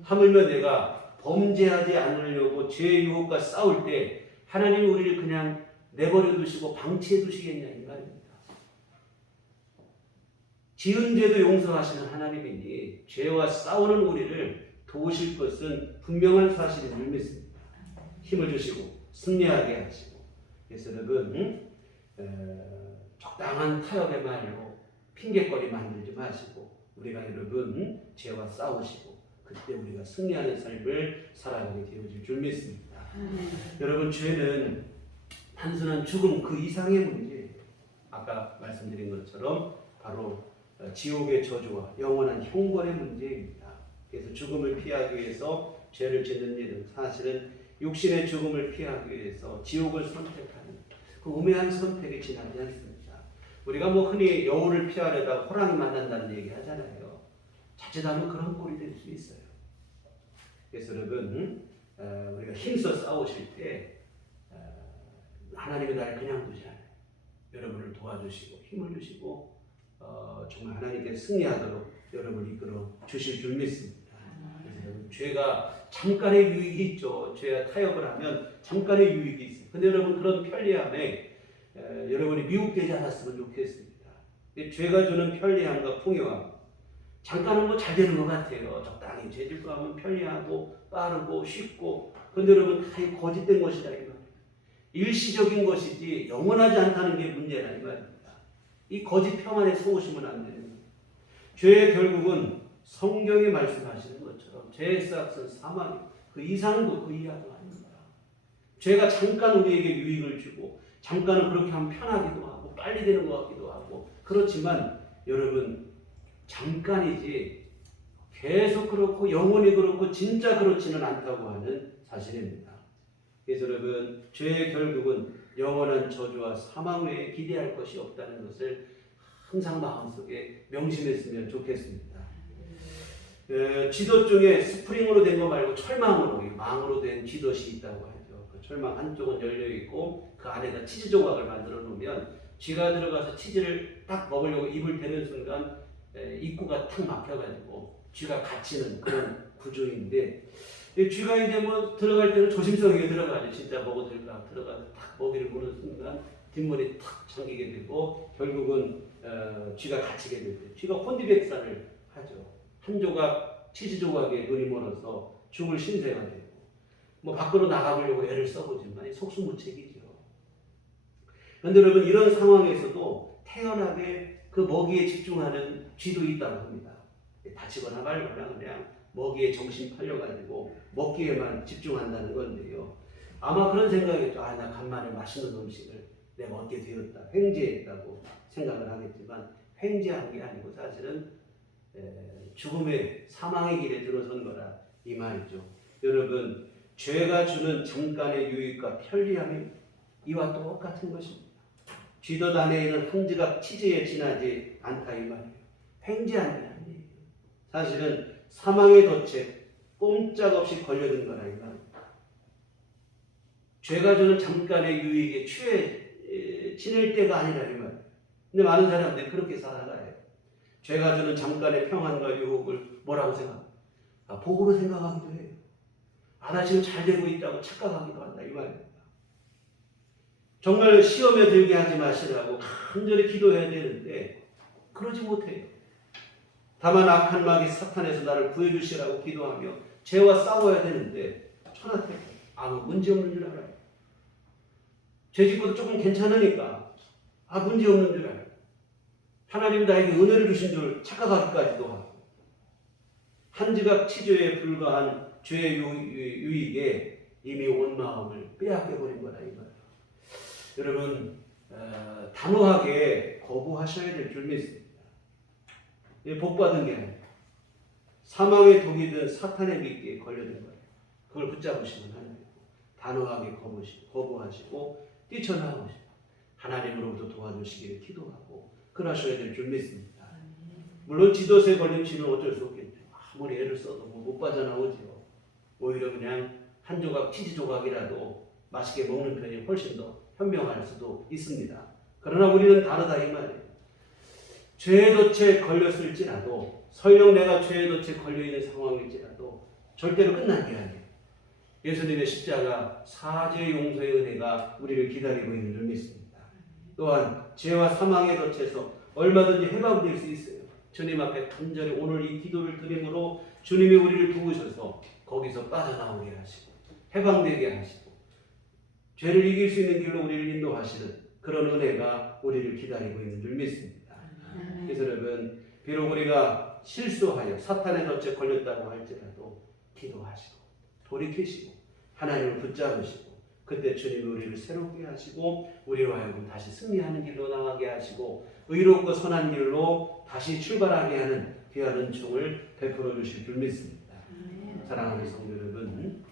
하물며 내가 범죄하지 않으려고 죄의 유혹과 싸울 때 하나님이 우리를 그냥 내버려 두시고 방치해 두시겠냐 이 말입니다. 지은 죄도 용서하시는 하나님이니 죄와 싸우는 우리를 도우실 것은 분명한 사실인 줄 믿습니다. 힘을 주시고 승리하게 하시고. 그래서 여러분 적당한 타협의 말로 핑계거리 만들지 마시고 우리가 여러분 죄와 싸우시고 그때 우리가 승리하는 삶을 살아가게 되어질 줄 믿습니다. 여러분 죄는 단순한 죽음 그 이상의 문제예요. 아까 말씀드린 것처럼 바로 지옥의 저주와 영원한 형벌의 문제입니다. 그래서 죽음을 피하기 위해서 죄를 짓는 일은 사실은 육신의 죽음을 피하기 위해서 지옥을 선택하는 그 우매한 선택이 지나지 않습니다. 우리가 흔히 여우를 피하려다 호랑이 만난다는 얘기 하잖아요. 자칫하면 그런 꼴이 될 수 있어요. 그래서 여러분 우리가 힘써 싸우실 때 하나님이 나를 그냥 두지 않아요. 여러분을 도와주시고 힘을 주시고 정말 하나님께 승리하도록 여러분을 이끌어 주실 줄 믿습니다. 그래서 죄가 잠깐의 유익이 있죠. 죄와 타협을 하면 잠깐의 유익이 있어요. 근데 여러분 그런 편리함에 여러분이 미혹되지 않았으면 좋겠습니다. 죄가 주는 편리함과 풍요함 잠깐은 잘 되는 것 같아요. 적당히 죄 짓고 하면 편리하고 빠르고 쉽고 그런데 여러분 다 거짓된 것이다 이 말이에요. 일시적인 것이지 영원하지 않다는 게 문제라 이 말입니다. 이 거짓 평안에 속으시면 안 되는 거예요. 죄의 결국은 성경이 말씀하시는 것처럼 죄의 싹은 사망이고 그 이상도 그 이하도 아닙니다. 죄가 잠깐 우리에게 유익을 주고 잠깐은 그렇게 하면 편하기도 하고 빨리 되는 것 같기도 하고 그렇지만 여러분 잠깐이지 계속 그렇고 영원히 그렇고 진짜 그렇지는 않다고 하는 사실입니다. 그래서 여러분 죄의 결국은 영원한 저주와 사망 외에 기대할 것이 없다는 것을 항상 마음속에 명심했으면 좋겠습니다. 쥐덫 중에 스프링으로 된 거 말고 철망으로 망으로 된 쥐덫이 있다고 하죠. 그 철망 한쪽은 열려 있고 그 안에다 치즈 조각을 만들어 놓으면 쥐가 들어가서 치즈를 딱 먹으려고 입을 대는 순간 입구가 탁 막혀가지고 쥐가 갇히는 그런 구조인데 쥐가 이제 들어갈 때는 조심스럽게 들어가죠. 진짜 먹어도 될까 들어가서 탁 먹이를 무는 순간 뒷문이 탁 잠기게 되고 결국은 쥐가 갇히게 될 때 쥐가 혼디백사를 하죠. 한 조각 치즈 조각에 눈이 멀어서 죽을 신세가 되고 밖으로 나가보려고 애를 써보지만 속수무책이죠. 그런데 여러분 이런 상황에서도 태연하게 그 먹이에 집중하는 쥐도 있다고 합니다. 다치거나 말거나 그냥 먹이에 정신 팔려가지고 먹기에만 집중한다는 건데요. 아마 그런 생각이겠죠. 나 간만에 맛있는 음식을 내가 얻게 되었다. 횡재했다고 생각을 하겠지만 횡재한 게 아니고 사실은 죽음의 사망의 길에 들어선 거라 이 말이죠. 여러분 죄가 주는 잠깐의 유익과 편리함이 이와 똑같은 것입니다. 쥐덫 안에 있는 한 지각 치즈에 지나지 않다 이 말이에요. 횡재한 게 아니에요. 사실은 사망의 덫에 꼼짝없이 걸려든 거라 이 말입니다. 죄가 주는 잠깐의 유익에 취해 지낼 때가 아니라 이 말. 근데 많은 사람들이 그렇게 살아가요. 죄가 주는 잠깐의 평안과 유혹을 뭐라고 생각해요? 복으로 생각하기도 해요. 나 지금 잘 되고 있다고 착각하기도 한다 이 말입니다. 정말 시험에 들게 하지 마시라고 간절히 기도해야 되는데 그러지 못해요. 다만 악한 마귀 사탄에서 나를 구해주시라고 기도하며 죄와 싸워야 되는데 천하태평 아무 문제 없는 줄 알아요. 죄 짓고도 조금 괜찮으니까 문제 없는 줄 알아요. 하나님 나에게 은혜를 주신 줄 착각하기까지도 하고 한 지각 치조에 불과한 죄의 유익에 이미 온 마음을 빼앗겨버린 거다 이 말이에요. 여러분 단호하게 거부하셔야 될 줄 믿습니다. 복 받은 게 아니라 사망의 독이 든 사탄의 미끼에 걸려든 거예요. 그걸 붙잡으시면 하나님 단호하게 거부하시고 뛰쳐나오시고 하나님으로부터 도와주시기를 기도하고 그러셔야 될 줄 믿습니다. 물론 지도세 걸린 쥐는 어쩔 수 없겠죠. 아무리 애를 써도 못 빠져나오죠. 오히려 그냥 한 조각 치즈 조각이라도 맛있게 먹는 편이 훨씬 더 현명할 수도 있습니다. 그러나 우리는 다르다 이 말이에요. 죄의 덫에 걸렸을지라도 설령 내가 죄의 덫에 걸려있는 상황일지라도 절대로 끝난 게 아니에요. 예수님의 십자가 사죄 용서의 은혜가 우리를 기다리고 있는 줄 믿습니다. 또한 죄와 사망의 덫에서 얼마든지 해방될 수 있어요. 주님 앞에 간절히 오늘 이 기도를 드림으로 주님이 우리를 도우셔서 거기서 빠져나오게 하시고 해방되게 하시고 죄를 이길 수 있는 길로 우리를 인도하시는 그런 은혜가 우리를 기다리고 있는 줄 믿습니다. 그래서 여러분 비록 우리가 실수하여 사탄의 덫에 걸렸다고 할지라도 기도하시고 돌이키시고 하나님을 붙잡으시고 그때 주님이 우리를 새롭게 하시고 우리로 하여금 다시 승리하는 길로 나가게 하시고 의롭고 선한 길로 다시 출발하게 하는 귀한 은총을 베풀어 주실 줄 믿습니다. 사랑하는 성도 여러분,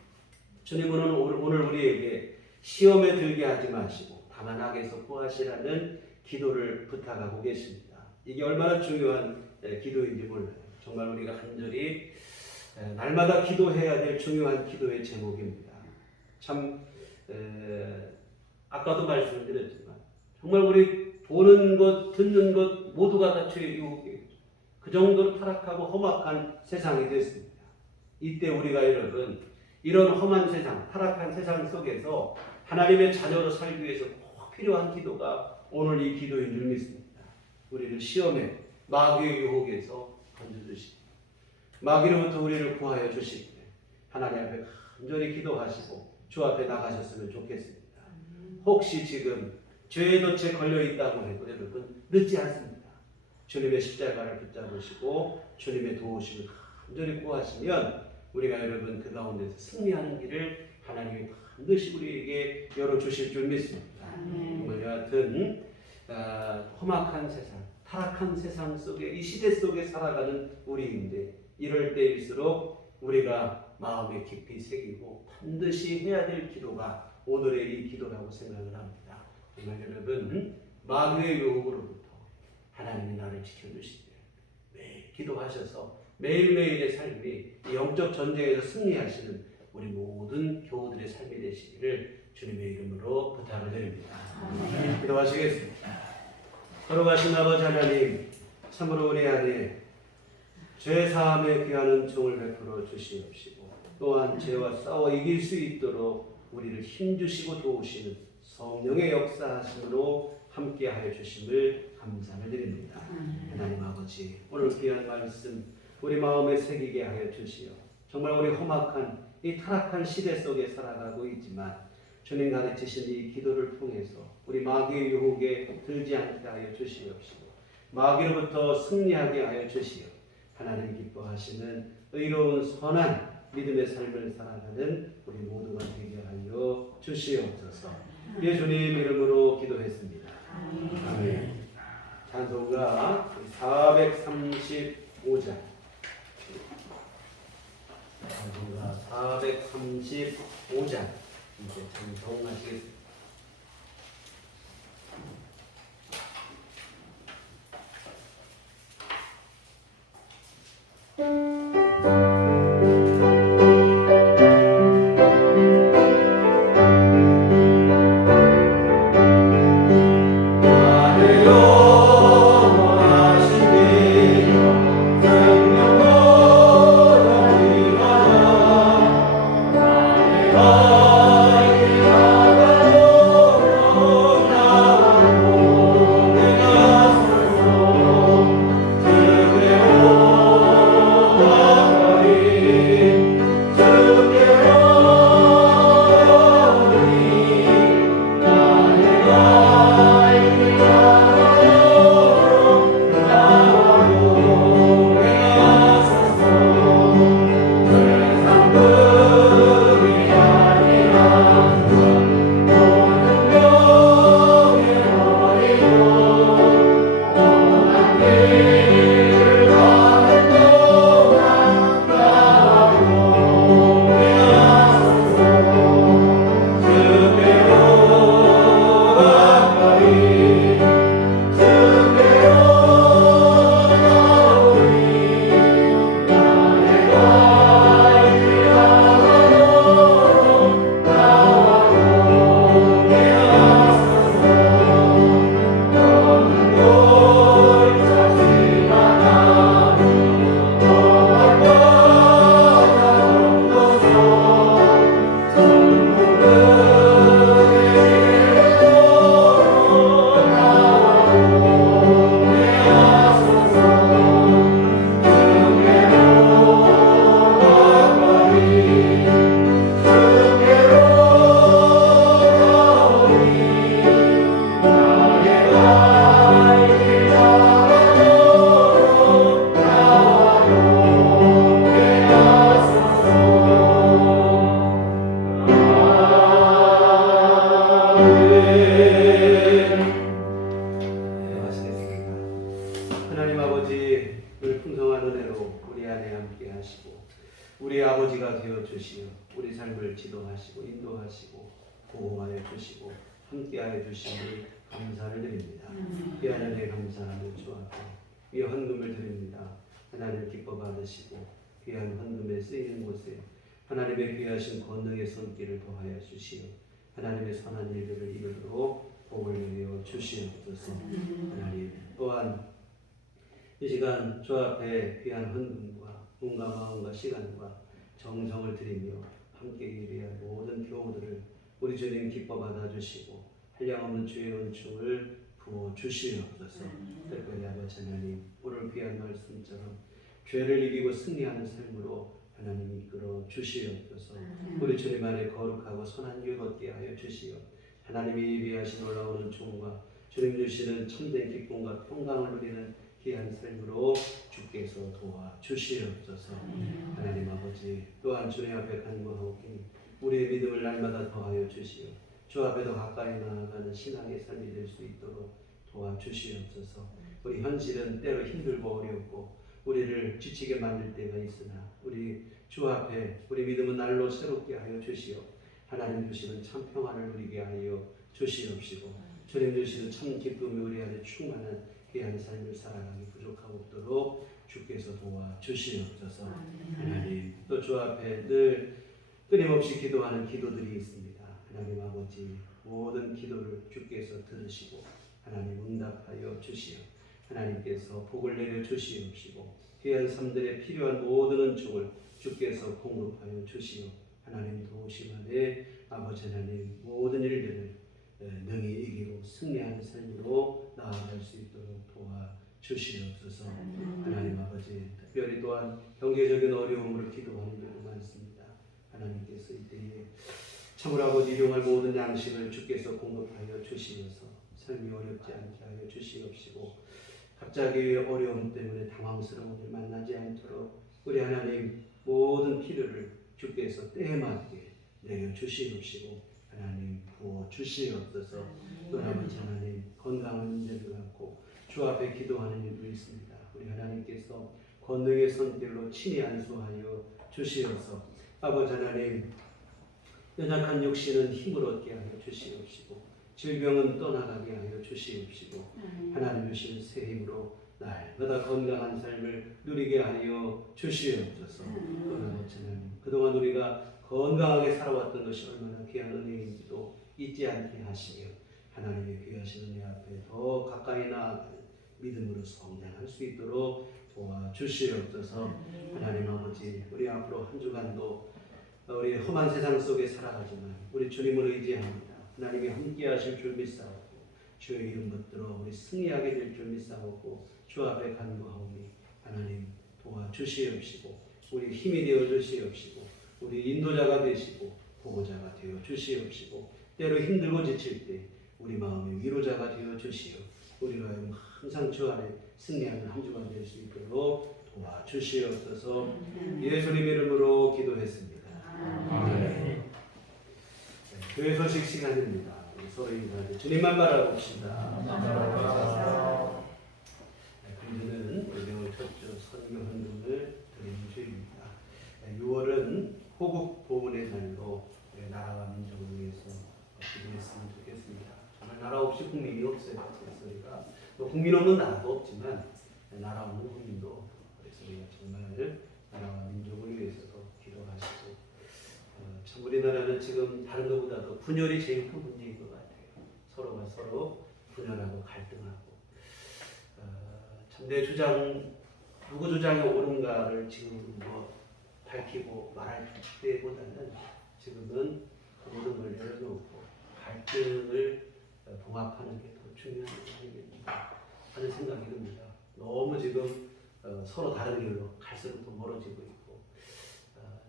주님은 오늘 우리에게 시험에 들게 하지 마시고 다만 악에서 구하시라는 기도를 부탁하고 계십니다. 이게 얼마나 중요한 기도인지 몰라요. 정말 우리가 간절히 날마다 기도해야 될 중요한 기도의 제목입니다. 참 아까도 말씀을 드렸지만 정말 우리 보는 것, 듣는 것 모두가 다 죄의 유혹이에요. 그 정도로 타락하고 험악한 세상이 됐습니다. 이때 우리가 여러분 이런 험한 세상, 타락한 세상 속에서 하나님의 자녀로 살기 위해서 꼭 필요한 기도가 오늘 이 기도인 줄 믿습니다. 우리를 시험에 마귀의 유혹에서 건져주시고 마귀로부터 우리를 구하여 주시기를 하나님 앞에 간절히 기도하시고 주 앞에 나가셨으면 좋겠습니다. 혹시 지금 죄의 덫에 걸려있다고 해도 여러분 늦지 않습니다. 주님의 십자가를 붙잡으시고 주님의 도우심을 간절히 구하시면 우리가 여러분 그 가운데서 승리하는 길을 하나님이 반드시 우리에게 열어주실 줄 믿습니다. 정말 여하튼 험악한 세상, 타락한 세상 속에 이 시대 속에 살아가는 우리인데 이럴 때일수록 우리가 마음에 깊이 새기고 반드시 해야 될 기도가 오늘의 이 기도라고 생각을 합니다. 정말 여러분 마귀의 유혹으로부터 하나님이 나를 지켜주시되 매일 기도하셔서 매일매일의 삶이 영적 전쟁에서 승리하시는 우리 모든 교우들의 삶이 되시기를 주님의 이름으로 부탁을 드립니다. 기도하시겠습니다. 걸어가신 아버지 하나님, 참으로 우리 안에 죄사함의 귀한 은총을 베풀어 주시옵시고 또한 죄와 싸워 이길 수 있도록 우리를 힘주시고 도우시는 성령의 역사하심으로 함께하여 주심을 감사를 드립니다. 하나님 아버지, 오늘 귀한 말씀 우리 마음에 새기게 하여 주시어 정말 우리 험악한 이 타락한 시대 속에 살아가고 있지만 주님 가르치신 이 기도를 통해서 우리 마귀의 유혹에 들지 않게 하여 주시옵시고 마귀로부터 승리하게 하여 주시어 하나님 기뻐하시는 의로운 선한 믿음의 삶을 살아가는 우리 모두가 되게 하여 주시옵소서. 예수님 이름으로 기도했습니다. 아멘. 찬송가 435장. 찬송가 435장. 이제 찬송하시겠습니다. 아버지 늘 풍성한 은혜로 우리 안에 함께 하시고 우리 아버지가 되어 주시어 우리 삶을 지도하시고 인도하시고 보호하여 주시고 함께하여 주시니 감사를 드립니다. 귀한 은혜 감사하며 주 앞에 이 헌금을 드립니다. 하나님 기뻐 받으시고 귀한 헌금에 쓰이는 곳에 하나님의 귀하신 권능의 손길을 더하여 주시어 하나님의 선한 일들을 이루도록 복을 내려 주시옵소서. 하나님 또한 이 시간 주 앞에 귀한 헌금과 몸과 마음과 시간과 정성을 드리며 함께 예배할 모든 교우들을 우리 주님 기뻐 받아주시고 한량없는 주의 은총을 부어 주시옵소서. 특별히 아버지 하나님 오늘 귀한 말씀처럼 죄를 이기고 승리하는 삶으로 하나님 이끌어 주시옵소서. 우리 주님 안에 거룩하고 선한 길 걷게 하여 주시어 하나님이 예비하신 올라오는 종과 주님 주시는 참된 기쁨과 평강을 누리는 귀한 삶으로 주께서 도와 주시옵소서. 하나님 아버지 또한 주님 앞에 간구하오니 우리의 믿음을 날마다 더하여 주시어 주 앞에 더 가까이 나아가는 신앙의 삶이 될 수 있도록 도와주시옵소서. 우리 현실은 때로 힘들고 어렵고 우리를 지치게 만들 때가 있으나 우리 주 앞에 우리 믿음은 날로 새롭게 하여 주시어 하나님 주시는 참 평안을 누리게 하여 주시옵시고 주님 주시는 참 기쁨이 우리 안에 충만한 귀한 삶을 살아가기 부족하고 없도록 주께서 도와주시옵소서. 하나님 또 주 앞에 늘 끊임없이 기도하는 기도들이 있습니다. 하나님 아버지 모든 기도를 주께서 들으시고 하나님 응답하여 주시어 하나님께서 복을 내려 주시옵시고 귀한 삶들에 필요한 모든 은총을 주께서 공급하여 주시어 하나님 도우심 안에 아버지 하나님 모든 일들을 능히 이기고 승리하는 삶으로 나아갈 수 있도록 도와주시옵소서. 하나님 아버지 특별히 또한 경제적인 어려움으로 기도하는 경우 많습니다. 하나님께서 이때에 참으로 아버지 일용할 모든 양식을 주께서 공급하여 주시어서 삶이 어렵지 않게 하여 주시옵시고 갑자기 어려움 때문에 당황스러운 일 만나지 않도록 우리 하나님 모든 필요를 주께서 때에 맞게 내려 주시옵시고 하나님 부어 주시옵소서. 또 아버지 하나님 건강한 문제를 갖고 주 앞에 기도하는 일도 있습니다. 우리 하나님께서 권능의 손길로 친히 안수하여 주시어서 아버지 하나님 연약한 육신은 힘을 얻게 하여 주시옵시고 질병은 떠나가게 하여 주시옵시고 하나님 주신 새 힘으로 날마다 건강한 삶을 누리게 하여 주시옵소서. 또 아버지 하나님 그동안 우리가 건강하게 살아왔던 것이 얼마나 귀한 은혜인지도 잊지 않게 하시며 하나님의 귀하신 은혜 앞에 더 가까이 나아가는 믿음으로 성장할 수 있도록 도와주시옵소서. 하나님 아버지 우리 앞으로 한 주간도 우리 험한 세상 속에 살아가지만 우리 주님을 의지합니다. 하나님이 함께 하실 줄 믿사오고 주의 이름 붙들어 우리 승리하게 될 줄 믿사오고 주 앞에 간구하오니 하나님 도와주시옵시고 우리 힘이 되어 주시옵시고 우리 인도자가 되시고 보호자가 되어 주시옵시고 때로 힘들고 지칠 때 우리 마음의 위로자가 되어 주시오 우리로 하여금 항상 주 안에 승리하는 한 주가 될 수 있도록 도와주시옵소서. 예수님 이름으로 기도했습니다. 아멘. 교회 소식 시간입니다. 우리 서로 인사하되 주님만 바라봅시다. 금주는 우리 명월 첫주 선교 헌금을 드리는 주입니다. 6월은 호국 보훈의 날로 나라와 민족을 위해서 기도했으면 좋겠습니다. 정말 나라 없이 국민이 없어요. 그래서 우리가 국민 없는 나라도 없지만 나라 없는 국민도 그래서 우리가 정말 나라와 민족을 위해서도 기도하시고 참 우리나라는 지금 다른 것보다도 분열이 제일 큰 문제인 것 같아요. 서로가 서로 분열하고 갈등하고 참 내 주장 누구 주장이 옳은가를 지금 뭐 밝히고 말할 때보다는 지금은 그 모든 걸 내려놓고 갈등을 봉합하는 게 더 중요한 게 아니겠는가 하는 생각이 듭니다. 너무 지금 서로 다른 길로 갈수록 더 멀어지고 있고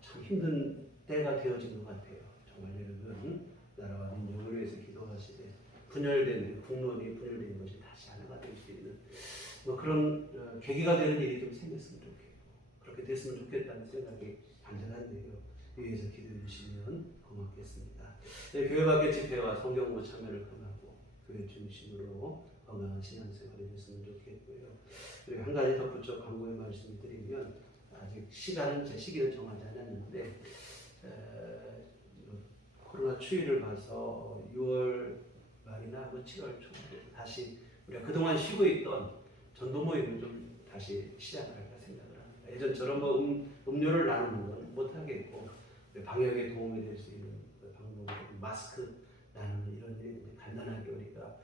참 힘든 때가 되어진 것 같아요. 정말 여러분 나라와 민족을 위해서 기도하시되 분열된 국론이 분열된 것이 다시 하나가 될 수 있는 뭐 그런 계기가 되는 일이 좀 생겼으면 좋겠고 그렇게 됐으면 좋겠다는 생각이 간절한데요. 위에서 기도해 주시면 고맙겠습니다. 네, 교회 밖의 집회와 성경부 참여를 권하고 교회 중심으로 건강한 신앙생활이 됐으면 좋겠고요. 그리고 한 가지 덧붙여 강구의 말씀을 드리면 아직 제 시기는 정하지 않았는데 코로나 추이를 봐서 6월 말이나 7월 초에 다시 우리가 그동안 쉬고 있던 전도 모임을 좀 다시 시작을 할까 생각을 합니다. 예전처럼 뭐 음료를 나누는 건 못하겠고 방역에 도움이 될 수 있는 방법으로 마스크 나누는 이런 일이 간단하게 우리가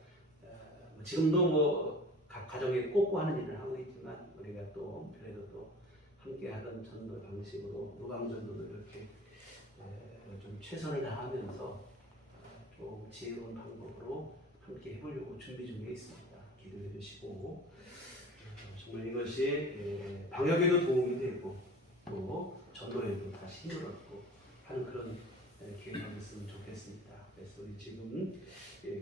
지금도 뭐 각 가정에 꽂고 하는 일을 하고 있지만 우리가 또 그래도 또 함께 하던 전도 방식으로 무방전도도 이렇게 좀 최선을 다하면서 좀 지혜로운 방법으로 함께 해보려고 준비 중에 있습니다. 기도해 주시고 정말 이것이 방역에도 도움이 되고 또 전도에도 다시 힘을 얻고 하는 그런 기회가 됐으면 좋겠습니다. 그래서 우리 지금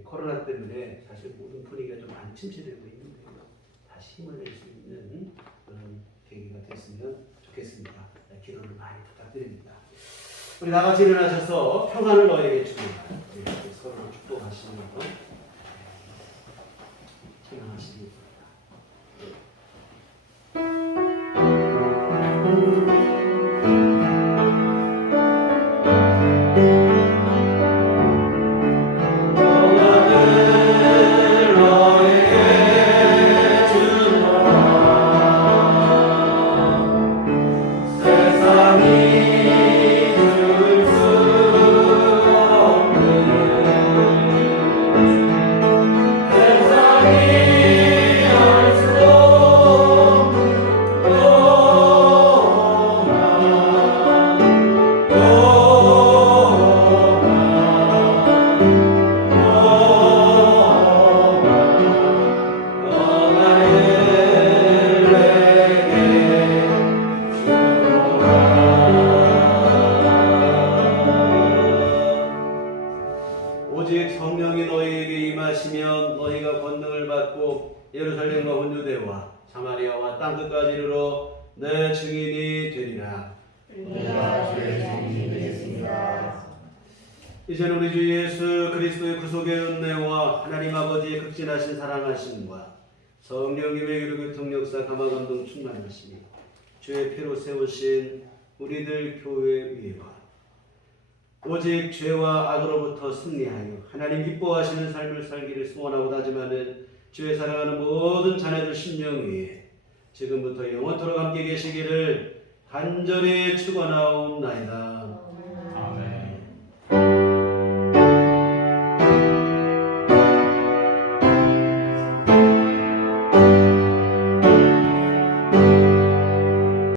코로나 때문에 사실 모든 분위기가 좀 많이 침체되고 있는데요. 다시 힘을 낼 수 있는 그런 계기가 됐으면 좋겠습니다. 기도를 많이 부탁드립니다. 우리 나같이 일어나셔서 평안을 너에게 줍니다. 서로 축복하시면서 찬양하시기 오직 성령이 너희에게 임하시면 너희가 권능을 받고 예루살렘과 온 유대와 사마리아와 땅끝까지 이르러 내 증인이 되리라. 우리가 주의 증인이 되겠습니다. 이제는 우리 주 예수 그리스도의 구속의 은혜와 하나님 아버지의 극진하신 사랑하심과 성령님의 기록의 통역사 감화감동 충만하심이 주의 피로 세우신 우리들 교회 위에와 오직 죄와 악으로부터 승리하여 하나님 기뻐하시는 삶을 살기를 소원하고 다짐하는 주의 사랑하는 모든 자녀들 심령 위에 지금부터 영원토록 함께 계시기를 간절히 축원하옵나이다. 아멘.